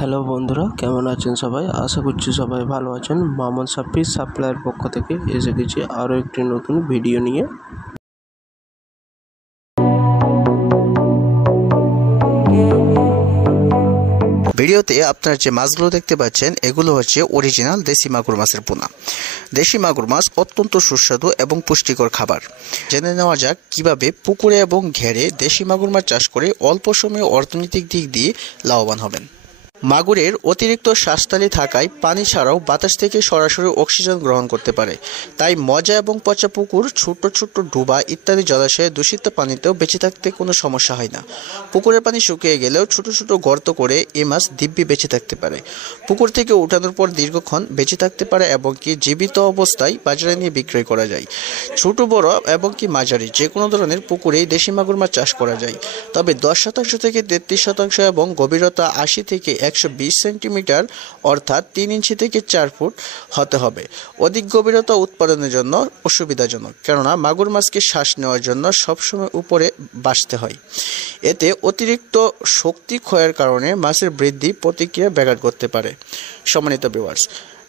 Hello বন্ধুরা, কেমন আছেন সবাই? আশা করছি সবাই ভালো আছেন। মামুন সাফিস সাপ্লাইয়ের পক্ষ থেকে এসে গেছি আরও একটি নতুন ভিডিও নিয়ে। ভিডিওতে আপনারা যে মাছগুলো দেখতে পাচ্ছেন এগুলো হচ্ছে অরিজিনাল দেশি মাগুর মাছের পোনা। দেশি মাগুর মাছ অত্যন্ত সুস্বাদু এবং পুষ্টিকর খাবার। জেনে নেওয়া যাক কিভাবে পুকুরে এবং ঘেরে দেশি মাগুর মাছ চাষ করে অল্প সময়ে অর্থনৈতিক দিক দিয়ে লাভবান হবেন। মাগুরের অতিরিক্ত শ্বাসতালি থাকায় পানি ছাড়াও বাতাস থেকে সরাসরি অক্সিজেন গ্রহণ করতে পারে, তাই মজা এবং পচা পুকুর, ছোট্ট ছোট্ট ডুবা ইত্যাদি জলাশয়ে দূষিত পানিতেও বেঁচে থাকতে কোনো সমস্যা হয় না। পুকুরের পানি শুকিয়ে গেলেও ছোট ছোট গর্ত করে এই মাছ দিব্যি বেঁচে থাকতে পারে। পুকুর থেকে উঠানোর পর দীর্ঘক্ষণ বেঁচে থাকতে পারে এবং কি জীবিত অবস্থায় বাজারে নিয়ে বিক্রয় করা যায়। ছোট বড় এবং কি মাঝারি যে কোনো ধরনের পুকুরেই দেশি মাগুর মাছ চাষ করা যায়, তবে 10% থেকে 33% এবং গভীরতা 80 থেকে 120 সেন্টিমিটার অর্থাৎ 3 ইঞ্চি থেকে 4 ফুট হতে হবে। অধিক গভীরতা উৎপাদনের জন্য অসুবিধাজনক, কেননা মাগুর মাছকে শ্বাস নেওয়ার জন্য সবসময় উপরে বাসতে হয়। এতে অতিরিক্ত শক্তি ক্ষয়ের কারণে মাছের বৃদ্ধি প্রতিক্রিয়া ব্যাঘাত করতে পারে। সম্মানিত ভিউয়ার্স,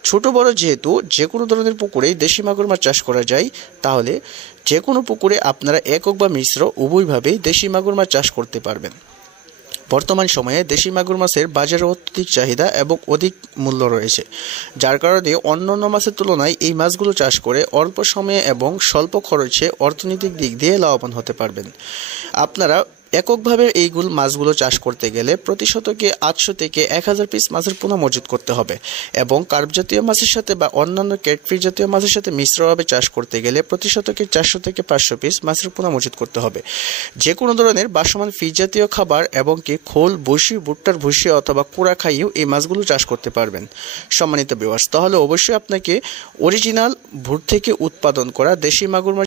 ছোট বড় যেহেতু যে কোনো ধরনের পুকুরেই দেশি মাগুর মাছ চাষ করা যায়, তাহলে যে কোনো পুকুরে আপনারা একক বা মিশ্র উভয়ভাবেই দেশি মাগুর মাছ চাষ করতে পারবেন। বর্তমান সময়ে দেশি মাগুর মাছের বাজারে অত্যধিক চাহিদা এবং অধিক মূল্য রয়েছে, যার কারণে অন্যান্য মাছের তুলনায় এই মাছগুলো চাষ করে অল্প সময়ে এবং স্বল্প খরচে অর্থনৈতিক দিক দিয়ে লাভবান হতে পারবেন। আপনারা এককভাবে এইগুলো মাছগুলো চাষ করতে গেলে প্রতি শতকে 800 থেকে 1000 পিস মাছের পোনা মজুত করতে হবে এবং কার্প জাতীয় মাছের সাথে বা অন্যান্য ক্যাটফিশ জাতীয় মাছের সাথে মিশ্রভাবে চাষ করতে গেলে প্রতি শতকে 400 থেকে 500 পিস মাছের পোনা মজুত করতে হবে। যে কোনো ধরনের বাসমান ফিশ জাতীয় খাবার এবং কি খোল, ভুসি, ভুট্টার ভুসি অথবা কুড়া খাইয়েও এই মাছগুলো চাষ করতে পারবেন। সম্মানিত ভিউয়ার্স, তাহলে অবশ্যই আপনাকে অরিজিনাল ভুট থেকে উৎপাদন করা দেশি মাগুর মাছ